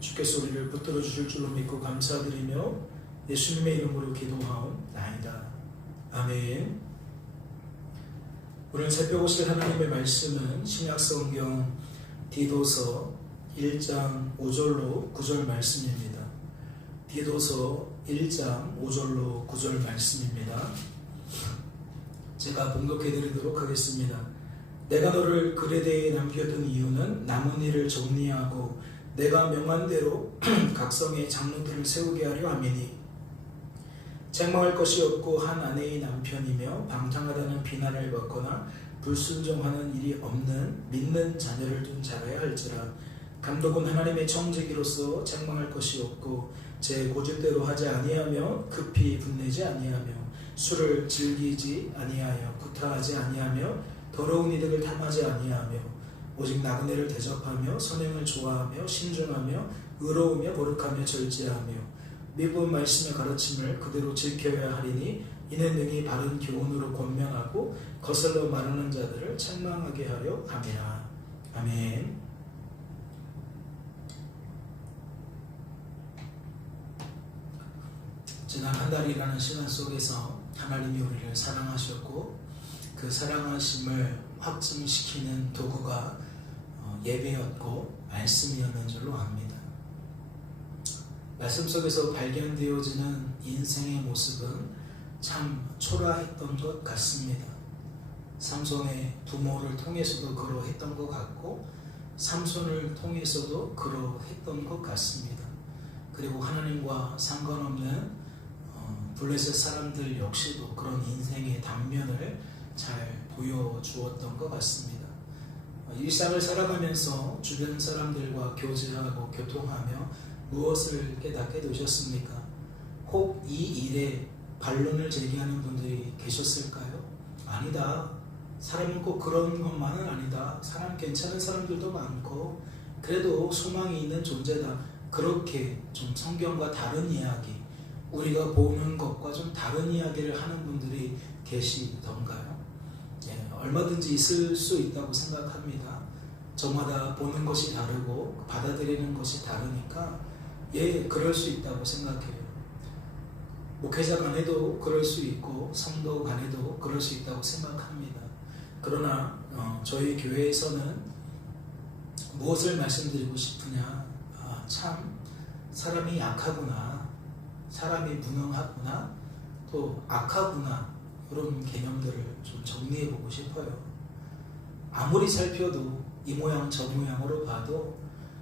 주께서 우리를 붙들어 주실 줄로 믿고 감사드리며 예수님의 이름으로 기도하옵나이다. 아멘. 오늘 살펴보실 하나님의 말씀은 신약성경 디도서 1장 5절로 9절 말씀입니다. 디도서 1장 5절로 9절 말씀입니다. 제가 봉독해 드리도록 하겠습니다. 내가 너를 그레데에 남겨둔 이유는 남은 일을 정리하고 내가 명한 대로 각성의 장로들을 세우게 하려 함이니 책망할 것이 없고 한 아내의 남편이며 방탕하다는 비난을 받거나 불순종하는 일이 없는 믿는 자녀를 둔 자라야 할지라. 감독은 하나님의 청지기로서 책망할 것이 없고 제 고집대로 하지 아니하며 급히 분내지 아니하며 술을 즐기지 아니하여 구타하지 아니하며 더러운 이득을 탐하지 아니하며 오직 나그네를 대접하며 선행을 좋아하며 신중하며 의로우며 거룩하며 절제하며 미분 말씀의 가르침을 그대로 지켜야 하리니 이는 능히 바른 교훈으로 권면하고 거슬러 말하는 자들을 책망하게 하려 함이라. 아멘. 지난 한 달이라는 시간 속에서 하나님이 우리를 사랑하셨고 그 사랑하심을 확증시키는 도구가 예배였고 말씀이었는 줄로 압니다. 말씀 속에서 발견되어지는 인생의 모습은 참 초라했던 것 같습니다. 삼손의 부모를 통해서도 그러했던 것 같고 삼손을 통해서도 그러했던 것 같습니다. 그리고 하나님과 상관없는 블레셋 사람들 역시도 그런 인생의 단면을 잘 보여주었던 것 같습니다. 일상을 살아가면서 주변 사람들과 교제하고 교통하며 무엇을 깨닫게 되셨습니까? 혹 이 일에 반론을 제기하는 분들이 계셨을까요? 아니다. 사람은 꼭 그런 것만은 아니다. 사람 괜찮은 사람들도 많고 그래도 소망이 있는 존재다. 그렇게 좀 성경과 다른 이야기, 우리가 보는 것과 좀 다른 이야기를 하는 분들이 계시던가요? 얼마든지 있을 수 있다고 생각합니다. 저마다 보는 것이 다르고 받아들이는 것이 다르니까 그럴 수 있다고 생각해요. 목회자 간에도 그럴 수 있고 성도 간에도 그럴 수 있다고 생각합니다. 그러나 저희 교회에서는 무엇을 말씀드리고 싶으냐, 참 사람이 약하구나, 사람이 무능하구나, 또 악하구나, 그런 개념들을 좀 정리해보고 싶어요. 아무리 살펴도 이 모양 저 모양으로 봐도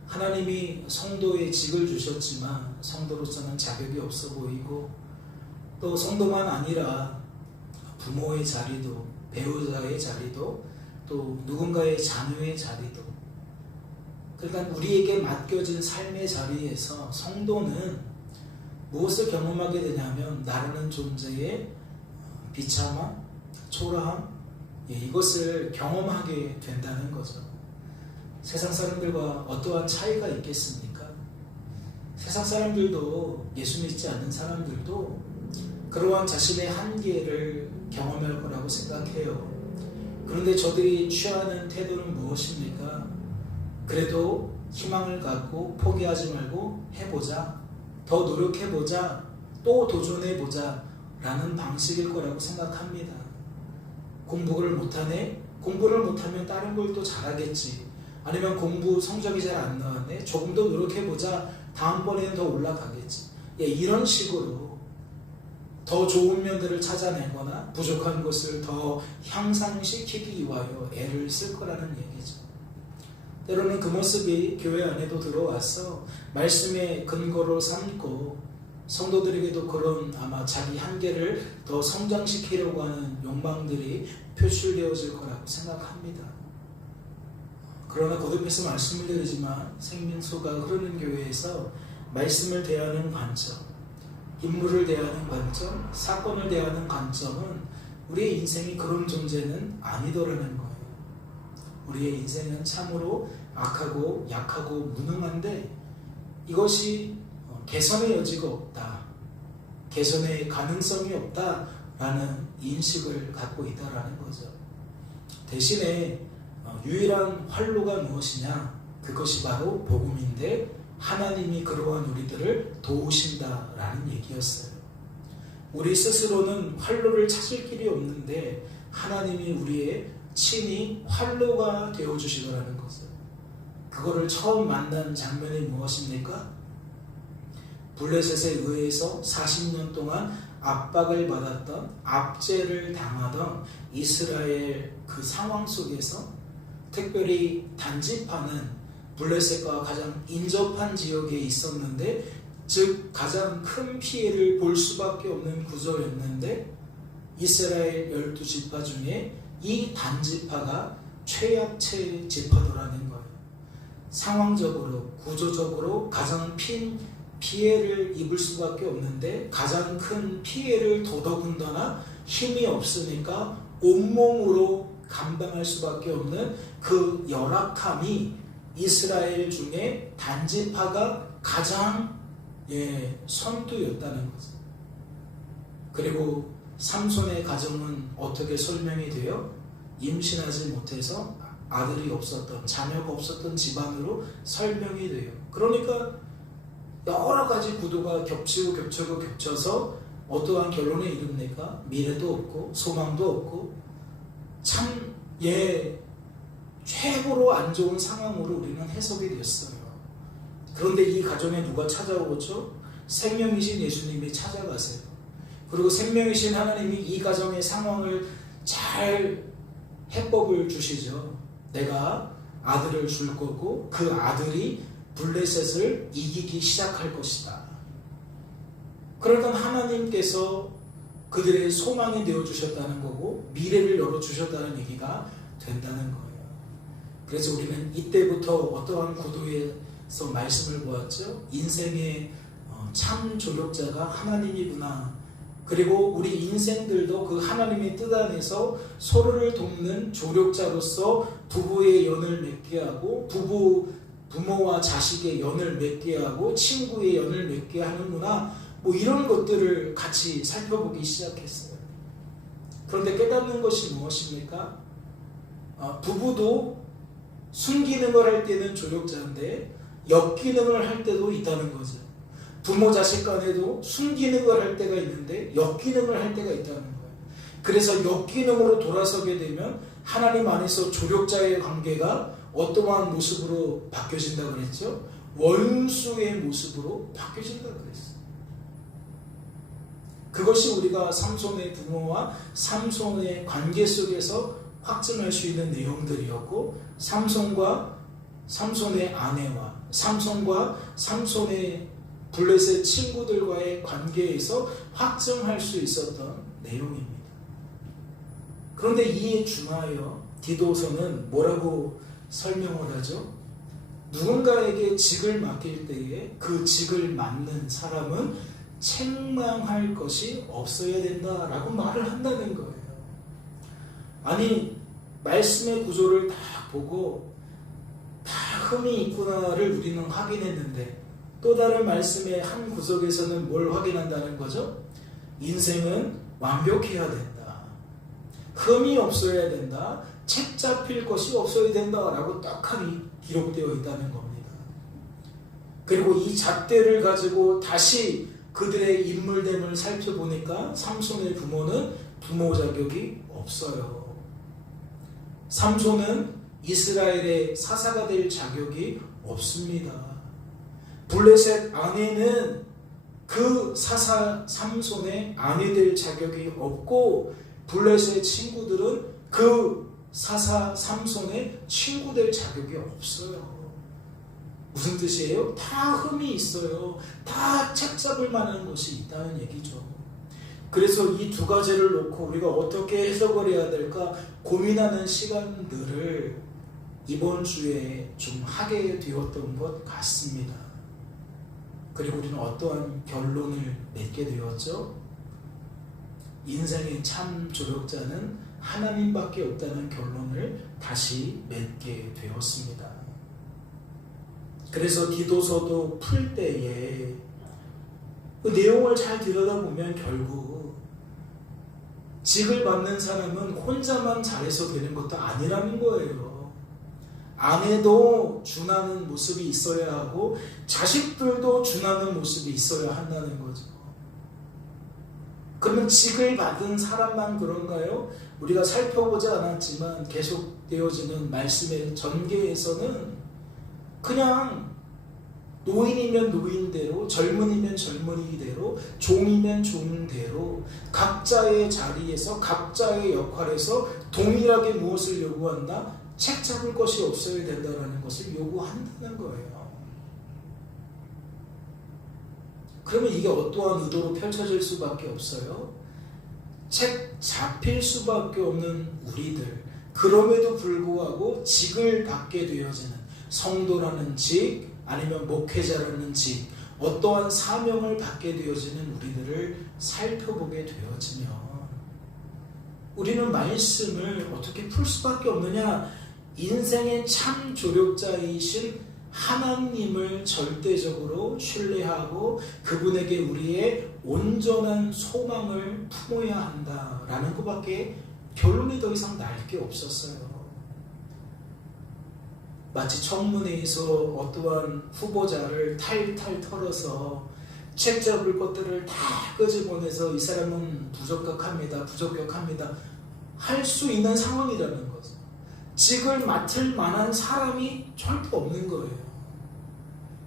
하나님이 성도의 직을 주셨지만 성도로서는 자격이 없어 보이고, 또 성도만 아니라 부모의 자리도, 배우자의 자리도, 또 누군가의 자녀의 자리도, 그러니까 우리에게 맡겨진 삶의 자리에서 성도는 무엇을 경험하게 되냐면 나라는 존재의 비참함, 초라함, 이것을 경험하게 된다는 거죠. 세상 사람들과 어떠한 차이가 있겠습니까? 세상 사람들도, 예수 믿지 않는 사람들도 그러한 자신의 한계를 경험할 거라고 생각해요. 그런데 저들이 취하는 태도는 무엇입니까? 그래도 희망을 갖고 포기하지 말고 해보자, 더 노력해보자, 또 도전해보자 라는 방식일 거라고 생각합니다. 공부를 못하네? 공부를 못하면 다른 걸 또 잘하겠지. 아니면 공부 성적이 잘 안 나왔네? 조금 더 노력해보자, 다음번에는 더 올라가겠지. 이런 식으로 더 좋은 면들을 찾아내거나 부족한 것을 더 향상시키기 위하여 애를 쓸 거라는 얘기죠. 때로는 그 모습이 교회 안에도 들어와서 말씀의 근거로 삼고 성도들에게도 그런 아마 자기 한계를 더 성장시키려고 하는 욕망들이 표출되어질 거라고 생각합니다. 그러나 거듭해서 말씀을 드리지만 생명수가 흐르는 교회에서 말씀을 대하는 관점, 인물을 대하는 관점, 사건을 대하는 관점은 우리의 인생이 그런 존재는 아니더라는 거예요. 우리의 인생은 참으로 악하고 약하고 무능한데 이것이 개선의 여지가 없다, 개선의 가능성이 없다라는 인식을 갖고 있다라는 거죠. 대신에 유일한 활로가 무엇이냐? 그것이 바로 복음인데 하나님이 그러한 우리들을 도우신다라는 얘기였어요. 우리 스스로는 활로를 찾을 길이 없는데 하나님이 우리의 친히 활로가 되어주시더라는 거죠. 그거를 처음 만난 장면이 무엇입니까? 블레셋에 의해서 40년 동안 압박을 받았던, 압제를 당하던 이스라엘 그 상황 속에서 특별히 단지파는 블레셋과 가장 인접한 지역에 있었는데, 즉 가장 큰 피해를 볼 수밖에 없는 구조였는데 이스라엘 12지파 중에 이 단지파가 최약체 지파더라는 거예요. 상황적으로, 구조적으로 가장 피해를 입을 수밖에 없는데 가장 큰 피해를 더더군다나 힘이 없으니까 온몸으로 감당할 수밖에 없는 그 열악함이 이스라엘 중에 단지파가 가장 선두였다는 거죠. 그리고 삼손의 가정은 어떻게 설명이 돼요? 임신하지 못해서 아들이 없었던, 자녀가 없었던 집안으로 설명이 돼요. 그러니까 여러 가지 구도가 겹쳐서 어떠한 결론에 이릅니까? 미래도 없고 소망도 없고 참 최고로 안 좋은 상황으로 우리는 해석이 됐어요. 그런데 이 가정에 누가 찾아오죠? 생명이신 예수님이 찾아가세요. 그리고 생명이신 하나님이 이 가정의 상황을 잘 해법을 주시죠. 내가 아들을 줄 거고 그 아들이 블레셋을 이기기 시작할 것이다. 그러니까 하나님께서 그들의 소망이 되어주셨다는 거고 미래를 열어주셨다는 얘기가 된다는 거예요. 그래서 우리는 이때부터 어떠한 구도에서 말씀을 보았죠. 인생의 참 조력자가 하나님이구나. 그리고 우리 인생들도 그 하나님의 뜻 안에서 서로를 돕는 조력자로서 부부의 연을 맺게 하고 부모와 자식의 연을 맺게 하고 친구의 연을 맺게 하는구나. 이런 것들을 같이 살펴보기 시작했어요. 그런데 깨닫는 것이 무엇입니까? 부부도 순기능을 할 때는 조력자인데 역기능을 할 때도 있다는 거죠. 부모 자식 간에도 순기능을 할 때가 있는데 역기능을 할 때가 있다는 거예요. 그래서 역기능으로 돌아서게 되면 하나님 안에서 조력자의 관계가 어떠한 모습으로 바뀌어진다고 그랬죠? 원수의 모습으로 바뀌어진다고 그랬어요. 그것이 우리가 삼손의 부모와 삼손의 관계 속에서 확증할 수 있는 내용들이었고, 삼손과 삼손의 아내와 삼손과 삼손의 블레셋 친구들과의 관계에서 확증할 수 있었던 내용입니다. 그런데 이에 준하여 디도서는 뭐라고 설명을 하죠? 누군가에게 직을 맡길 때에 그 직을 맡는 사람은 책망할 것이 없어야 된다라고 말을 한다는 거예요. 아니, 말씀의 구조를 다 보고 다 흠이 있구나를 우리는 확인했는데 또 다른 말씀의 한 구석에서는 뭘 확인한다는 거죠? 인생은 완벽해야 된다. 흠이 없어야 된다. 책 잡힐 것이 없어야 된다라고 딱하니 기록되어 있다는 겁니다. 그리고 이 잣대를 가지고 다시 그들의 인물됨을 살펴보니까 삼손의 부모는 부모 자격이 없어요. 삼손은 이스라엘의 사사가 될 자격이 없습니다. 블레셋 아내는 그 사사 삼손의 아내 될 자격이 없고 블레셋 친구들은 그 사사 삼손의 친구 될 자격이 없어요. 무슨 뜻이에요? 다 흠이 있어요. 다 책 잡을 만한 것이 있다는 얘기죠. 그래서 이 두 가지를 놓고 우리가 어떻게 해석을 해야 될까 고민하는 시간들을 이번 주에 좀 하게 되었던 것 같습니다. 그리고 우리는 어떠한 결론을 맺게 되었죠? 인생의 참 조력자는 하나님밖에 없다는 결론을 다시 맺게 되었습니다. 그래서 기도서도 풀 때에 그 내용을 잘 들여다보면 결국 직을 받는 사람은 혼자만 잘해서 되는 것도 아니라는 거예요. 아내도 준하는 모습이 있어야 하고 자식들도 준하는 모습이 있어야 한다는 거죠. 그러면 직을 받은 사람만 그런가요? 우리가 살펴보지 않았지만 계속되어지는 말씀의 전개에서는 그냥 노인이면 노인대로, 젊은이면 젊은이대로, 종이면 종대로 각자의 자리에서 각자의 역할에서 동일하게 무엇을 요구한다? 책 잡을 것이 없어야 된다는 것을 요구한다는 거예요. 그러면 이게 어떠한 의도로 펼쳐질 수밖에 없어요? 책 잡힐 수밖에 없는 우리들, 그럼에도 불구하고 직을 받게 되어지는 성도라는 직, 아니면 목회자라는 직, 어떠한 사명을 받게 되어지는 우리들을 살펴보게 되어지면 우리는 말씀을 어떻게 풀 수밖에 없느냐? 인생의 참 조력자이신 하나님을 절대적으로 신뢰하고 그분에게 우리의 온전한 소망을 품어야 한다라는 것밖에 결론이 더 이상 날 게 없었어요. 마치 청문회에서 어떠한 후보자를 탈탈 털어서 책 잡을 것들을 다 끄집어내서 이 사람은 부적격합니다. 할 수 있는 상황이라는 거죠. 직을 맡을 만한 사람이 절대 없는 거예요.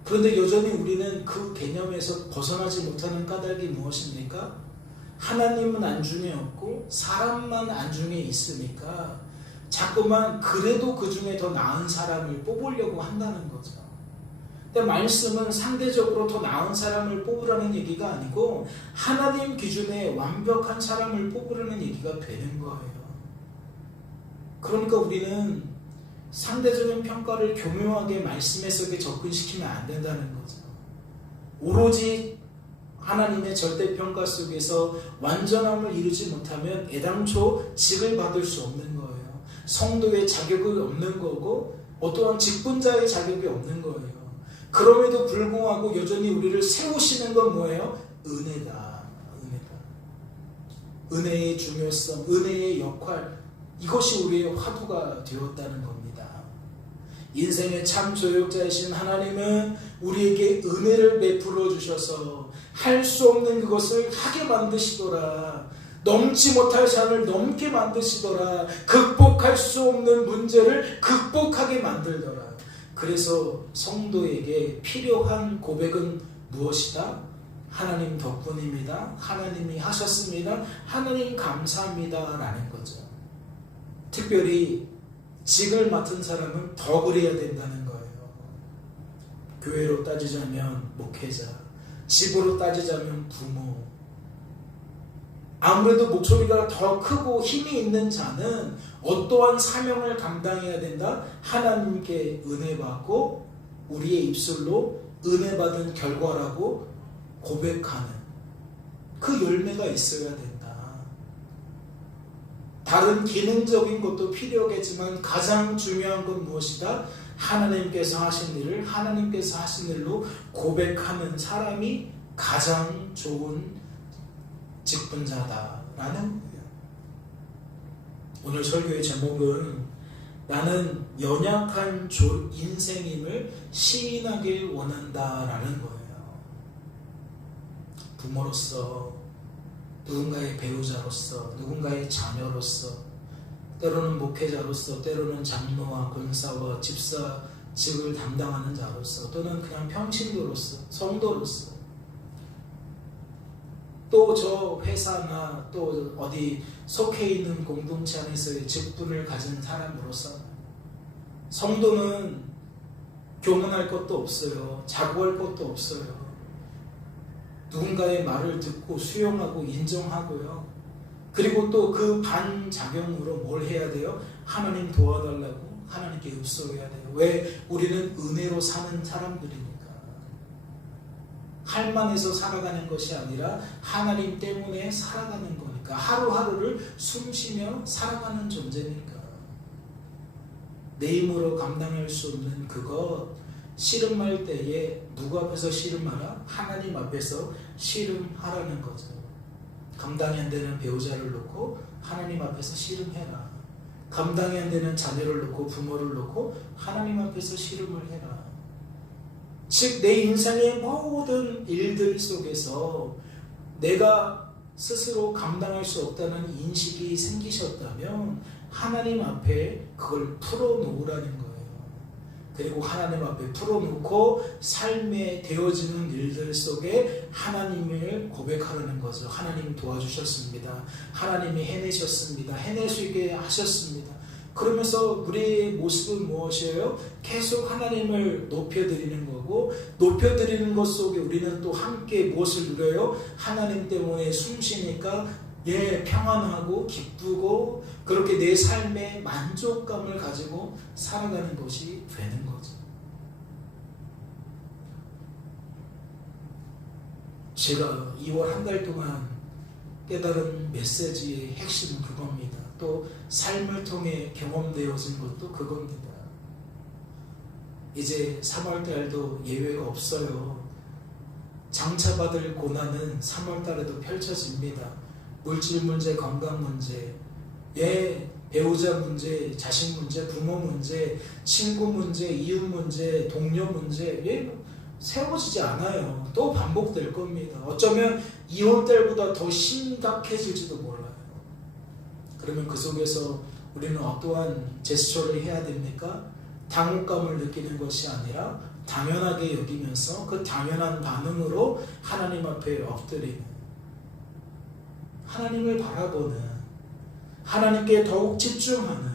그런데 여전히 우리는 그 개념에서 벗어나지 못하는 까닭이 무엇입니까? 하나님은 안중에 없고 사람만 안중에 있으니까 자꾸만 그래도 그 중에 더 나은 사람을 뽑으려고 한다는 거죠. 근데 말씀은 상대적으로 더 나은 사람을 뽑으라는 얘기가 아니고 하나님 기준에 완벽한 사람을 뽑으라는 얘기가 되는 거예요. 그러니까 우리는 상대적인 평가를 교묘하게 말씀 해석에 접근시키면 안 된다는 거죠. 오로지 하나님의 절대평가 속에서 완전함을 이루지 못하면 애당초 직을 받을 수 없는 거예요. 성도의 자격이 없는 거고 어떠한 직분자의 자격이 없는 거예요. 그럼에도 불구하고 여전히 우리를 세우시는 건 뭐예요? 은혜다. 은혜의 중요성, 은혜의 역할, 이것이 우리의 화두가 되었다는 겁니다. 인생의 참 조력자이신 하나님은 우리에게 은혜를 베풀어 주셔서 할 수 없는 그것을 하게 만드시더라. 넘지 못할 산을 넘게 만드시더라. 극복할 수 없는 문제를 극복하게 만들더라. 그래서 성도에게 필요한 고백은 무엇이다? 하나님 덕분입니다. 하나님이 하셨습니다. 하나님 감사합니다. 라는 거죠. 특별히 직을 맡은 사람은 더 그래야 된다는 거예요. 교회로 따지자면 목회자, 집으로 따지자면 부모. 아무래도 목소리가 더 크고 힘이 있는 자는 어떠한 사명을 감당해야 된다? 하나님께 은혜 받고 우리의 입술로 은혜 받은 결과라고 고백하는 그 열매가 있어야 된다. 다른 기능적인 것도 필요하겠지만 가장 중요한 건 무엇이다? 하나님께서 하신 일을 하나님께서 하신 일로 고백하는 사람이 가장 좋은 직분자다라는 거예요. 오늘 설교의 제목은 나는 연약한 인생임을 시인하길 원한다라는 거예요. 부모로서, 누군가의 배우자로서, 누군가의 자녀로서, 때로는 목회자로서, 때로는 장로와 권사와 집사직을 담당하는 자로서, 또는 그냥 평신도로서, 성도로서, 또 저 회사나 또 어디 속해 있는 공동체 안에서의 직분을 가진 사람으로서 성도는 교만할 것도 없어요. 자고할 것도 없어요. 누군가의 말을 듣고 수용하고 인정하고요. 그리고 또 그 반작용으로 뭘 해야 돼요? 하나님 도와달라고 하나님께 읍소해야 돼요. 왜? 우리는 은혜로 사는 사람들이니까. 할만해서 살아가는 것이 아니라 하나님 때문에 살아가는 거니까. 하루하루를 숨쉬며 살아가는 존재니까. 내 힘으로 감당할 수 없는 그것, 씨름할 때에 누구 앞에서 씨름하라? 하나님 앞에서 씨름하라는 거죠. 감당이 안 되는 배우자를 놓고 하나님 앞에서 씨름해라. 감당이 안 되는 자녀를 놓고 부모를 놓고 하나님 앞에서 씨름을 해라. 즉 내 인생의 모든 일들 속에서 내가 스스로 감당할 수 없다는 인식이 생기셨다면 하나님 앞에 그걸 풀어놓으라는 거예요. 그리고 하나님 앞에 풀어놓고 삶에 되어지는 일들 속에 하나님을 고백하라는 거죠. 하나님 도와주셨습니다. 하나님이 해내셨습니다. 해낼 수 있게 하셨습니다. 그러면서 우리의 모습은 무엇이에요? 계속 하나님을 높여드리는 거고, 높여드리는 것 속에 우리는 또 함께 무엇을 누려요? 하나님 때문에 숨쉬니까 평안하고 기쁘고 그렇게 내 삶에 만족감을 가지고 살아가는 것이 되는 거죠. 제가 2월 한 달 동안 깨달은 메시지의 핵심은 그겁니다. 또 삶을 통해 경험되어진 것도 그겁니다. 이제 3월달도 예외가 없어요. 장차받을 고난은 3월달에도 펼쳐집니다. 물질 문제, 건강 문제, 배우자 문제, 자식 문제, 부모 문제, 친구 문제, 이웃 문제, 동료 문제, 세워지지 않아요. 또 반복될 겁니다. 어쩌면 2월달보다 더 심각해질지도 몰라요. 그러면 그 속에서 우리는 어떠한 제스처를 해야 됩니까? 당혹감을 느끼는 것이 아니라 당연하게 여기면서 그 당연한 반응으로 하나님 앞에 엎드리는, 하나님을 바라보는, 하나님께 더욱 집중하는,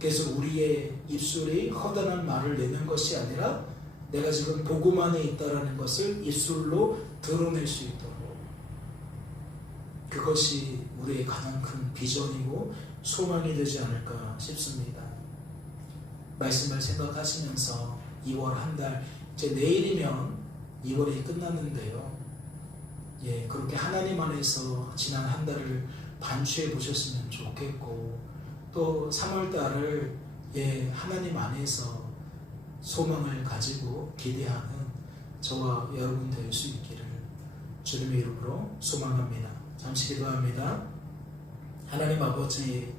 그래서 우리의 입술이 허다한 말을 내는 것이 아니라 내가 지금 복음 안에 있다는 것을 입술로 드러낼 수 있도록, 그것이 우리의 가장 큰 비전이고 소망이 되지 않을까 싶습니다. 말씀을 생각하시면서 2월 한 달, 이제 내일이면 2월이 끝났는데요. 그렇게 하나님 안에서 지난 한 달을 반추해 보셨으면 좋겠고, 또 3월 달을 하나님 안에서 소망을 가지고 기대하는 저와 여러분 될 수 있기를 주님의 이름으로 소망합니다. 잠시 기도합니다. 하나님 아버지,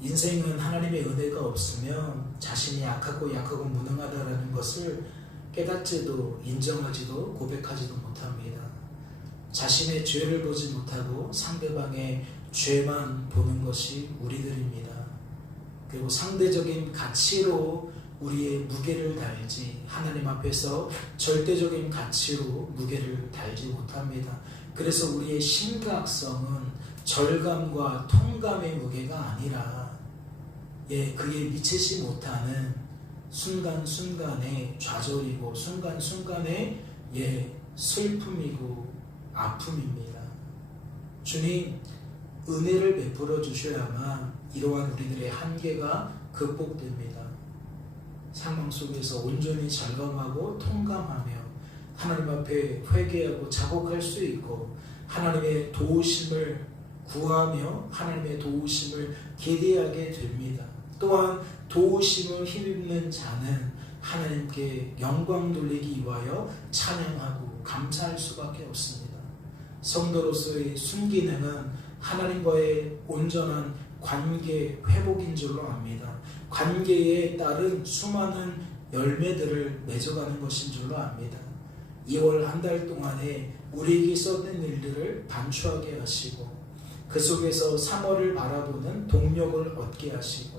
인생은 하나님의 은혜가 없으면 자신이 약하고 무능하다라는 것을 깨닫지도 인정하지도 고백하지도 못합니다. 자신의 죄를 보지 못하고 상대방의 죄만 보는 것이 우리들입니다. 그리고 상대적인 가치로 우리의 무게를 달지 하나님 앞에서 절대적인 가치로 무게를 달지 못합니다. 그래서 우리의 심각성은 절감과 통감의 무게가 아니라 그에 미치지 못하는 순간순간의 좌절이고 순간순간의 슬픔이고 아픔입니다. 주님, 은혜를 베풀어 주셔야만 이러한 우리들의 한계가 극복됩니다. 상황 속에서 온전히 절감하고 통감하며 하나님 앞에 회개하고 자복할 수 있고 하나님의 도우심을 구하며 하나님의 도우심을 기대하게 됩니다. 또한 도우심을 힘입는 자는 하나님께 영광 돌리기 위하여 찬양하고 감사할 수밖에 없습니다. 성도로서의 순기능은 하나님과의 온전한 관계 회복인 줄로 압니다. 관계에 따른 수많은 열매들을 맺어가는 것인 줄로 압니다. 2월 한 달 동안에 우리에게 있었던 일들을 반추하게 하시고 그 속에서 3월을 바라보는 동력을 얻게 하시고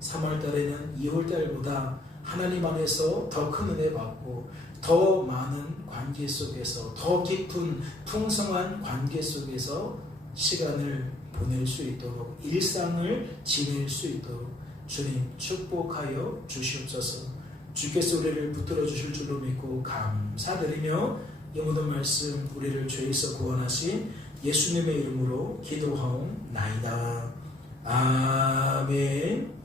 3월 달에는 2월 달보다 하나님 안에서 더 큰 은혜 받고 더 많은 관계 속에서 더 깊은 풍성한 관계 속에서 시간을 보낼 수 있도록 일상을 지낼 수 있도록 주님 축복하여 주시옵소서. 주께서 우리를 붙들어 주실 줄로 믿고 감사드리며 이 모든 말씀 우리를 죄에서 구원하신 예수님의 이름으로 기도하옵나이다. 아멘.